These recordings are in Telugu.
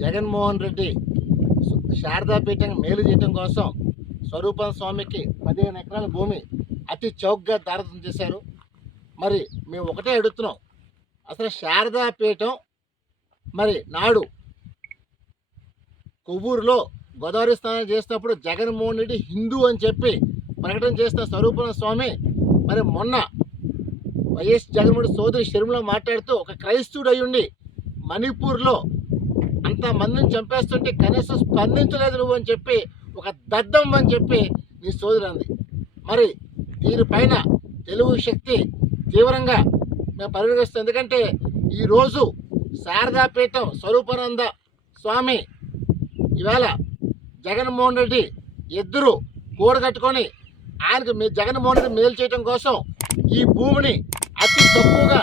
జగన్మోహన్ రెడ్డి శారదాపీఠం మేలు చేయడం కోసం స్వరూపం స్వామికి పదిహేను ఎకరాల భూమి అతి చౌకగా దారదం చేశారు. మరి మేము ఒకటే అడుగుతున్నాం. అసలు శారదాపీఠం మరి నాడు కొవ్వూరులో గోదావరి స్నానం చేసినప్పుడు జగన్మోహన్ రెడ్డి హిందూ అని చెప్పి ప్రకటన చేసిన స్వరూపం స్వామి మరి మొన్న వైఎస్ జగన్మోహన్ సోదరి షర్మిల మాట్లాడుతూ ఒక క్రైస్తవుడు అయ్యుండి మణిపూర్లో అంతమందిని చంపేస్తుంటే కనీసం స్పందించలేదు నువ్వు అని చెప్పి ఒక దద్దం అని చెప్పి నీ సోదరు అంది మరి దీనిపైన తెలుగు శక్తి తీవ్రంగా మేము పరిగణిస్తాం ఎందుకంటే ఈరోజు శారదాపీఠం స్వరూపానంద స్వామి ఇవాళ జగన్మోహన్ రెడ్డి ఇద్దరు కూడగట్టుకొని ఆయనకు మీ జగన్మోహన్ రెడ్డి మేలు చేయడం కోసం ఈ భూమిని అతి తక్కువగా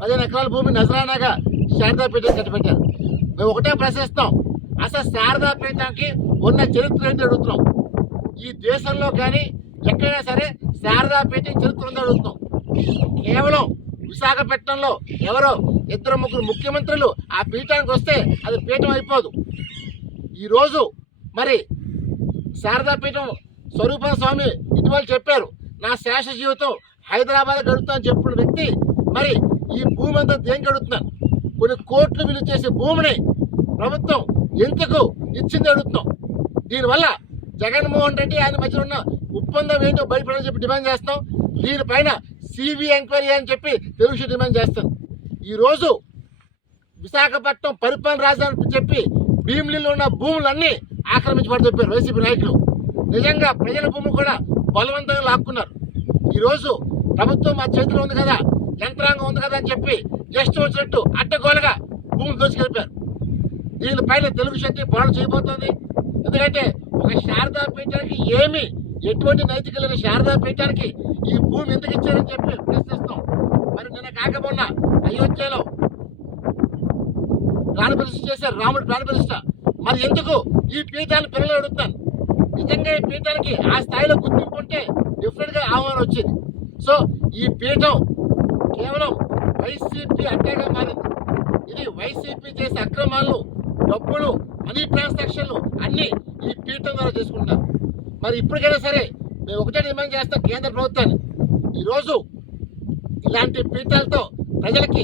పదిహేను ఎకరాల భూమి నజరానాగా శారదాపీఠం కట్టిపెట్టారు. మేము ఒకటే ప్రశ్నిస్తాం. అసలు శారదా పీఠానికి ఉన్న చరిత్ర ఏంటి అడుగుతున్నాం. ఈ దేశంలో కానీ ఎక్కడైనా సరే శారదాపీఠం చరిత్ర ఉందని అడుగుతున్నాం. కేవలం విశాఖపట్నంలో ఎవరో ఇద్దరు ముగ్గురు ముఖ్యమంత్రులు ఆ పీఠానికి వస్తే అది పీఠం అయిపోదు. ఈరోజు మరి శారదా పీఠం స్వరూప స్వామి ఇటీవల చెప్పారు నా శేష జీవితం హైదరాబాద్ గడుపుతా అని చెప్పిన వ్యక్తి మరి ఈ భూమి అంతా దేనికి గడుపుతున్నాను కొన్ని కోట్లు విలువ చేసే భూమిని ప్రభుత్వం ఎందుకు ఇచ్చింది అడుగుతున్నాం. దీనివల్ల జగన్మోహన్ రెడ్డి ఆయన మధ్య ఉన్న ఒప్పందం ఏంటో బయటపడని చెప్పి డిమాండ్ చేస్తాం దీనిపైన సిబిఐ ఎంక్వైరీ అని చెప్పి తెలుగు డిమాండ్ చేస్తాం ఈరోజు విశాఖపట్నం పరిపాలన రాజధాని చెప్పి భీమిలీలో ఉన్న భూములన్నీ ఆక్రమించబడి చెప్పారు వైసీపీ నాయకులు. నిజంగా ప్రజల భూమి కూడా బలవంతంగా లాక్కున్నారు. ఈరోజు ప్రభుత్వం మా చేతిలో ఉంది కదా యంత్రాంగం ఉంది కదా అని చెప్పి జస్ట్ వచ్చినట్టు అడ్డగోలుగా భూములు దోచుకెళ్ళిపారు దీనిపైన తెలుగు శక్తి పోరాటం చేయబోతుంది. ఎందుకంటే ఒక శారదా పీఠానికి ఏమి ఎటువంటి నైతిక లేని శారదా పీఠానికి ఈ భూమి ఎందుకు ఇచ్చారని చెప్పి ప్రశ్నిస్తాం మరి నిన్న కాకపోయినా అయోధ్యలో ప్రాణప్రతిష్ఠ చేశారు రాముడు ప్రాణప్రతిష్ఠ మరి ఎందుకు ఈ పీఠాన్ని పిల్లలు అడుగుతాను నిజంగా ఈ పీఠానికి ఆ స్థాయిలో గుర్తింపు ఉంటే డిఫరెంట్గా ఆహ్వానం వచ్చింది. సో ఈ పీఠం కేవలం వైసీపీ అడ్డాగా మారింది ఇది వైసీపీ చేసే అక్రమాలు డబ్బులు మనీ ట్రాన్సాక్షన్లు అన్నీ ఈ పీఠం ద్వారా చేసుకుంటారు మరి ఇప్పటికైనా సరే మేము ఒకటే డిమాండ్ చేస్తాం కేంద్ర ప్రభుత్వాన్ని. ఈరోజు ఇలాంటి పీఠాలతో ప్రజలకి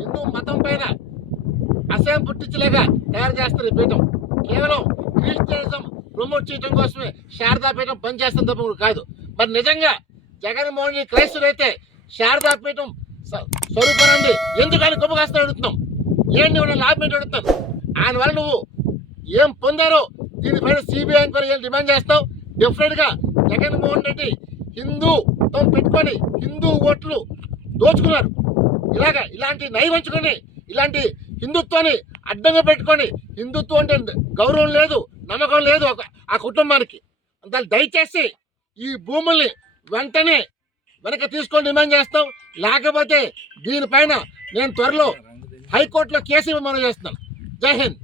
హిందూ మతం పైన అసహ్యం పుట్టించలేగా తయారు చేస్తారు ఈ పీఠం. కేవలం క్రిస్టియనిజం ప్రమోట్ చేయడం కోసమే శారదా పీఠం పనిచేస్తుంది తప్ప కాదు. మరి నిజంగా జగన్మోహన్ రెడ్డి క్రైస్తుడు అయితే శారదా పీఠం స- ఎందుకని ఎందుకని గొప్పగాస్తా అడుగుతున్నాం? ఏంటి వాళ్ళ లాభం ఏంటి అడుగుతాం ఆయన వల్ల నువ్వు ఏం పొందారో దీనిపైన సిబిఐ ఎంక్వైరీ డిమాండ్ చేస్తావు? డెఫినెట్గా జగన్మోహన్ రెడ్డి హిందూతో పెట్టుకొని హిందూ ఓట్లు దోచుకున్నారు. ఇలాగ ఇలాంటి నయవంచుకొని ఇలాంటి హిందుత్వాన్ని అడ్డంగా పెట్టుకొని హిందుత్వం అంటే గౌరవం లేదు నమ్మకం లేదు ఒక- ఆ కుటుంబానికి. అంత దయచేసి ఈ భూముల్ని వెంటనే వెనక్కి తీసుకొని డిమాండ్ చేస్తాం. లేకపోతే దీనిపైన నేను త్వరలో హైకోర్టులో కేసు ఇవ్వమని చేస్తున్నాను. జై హింద్.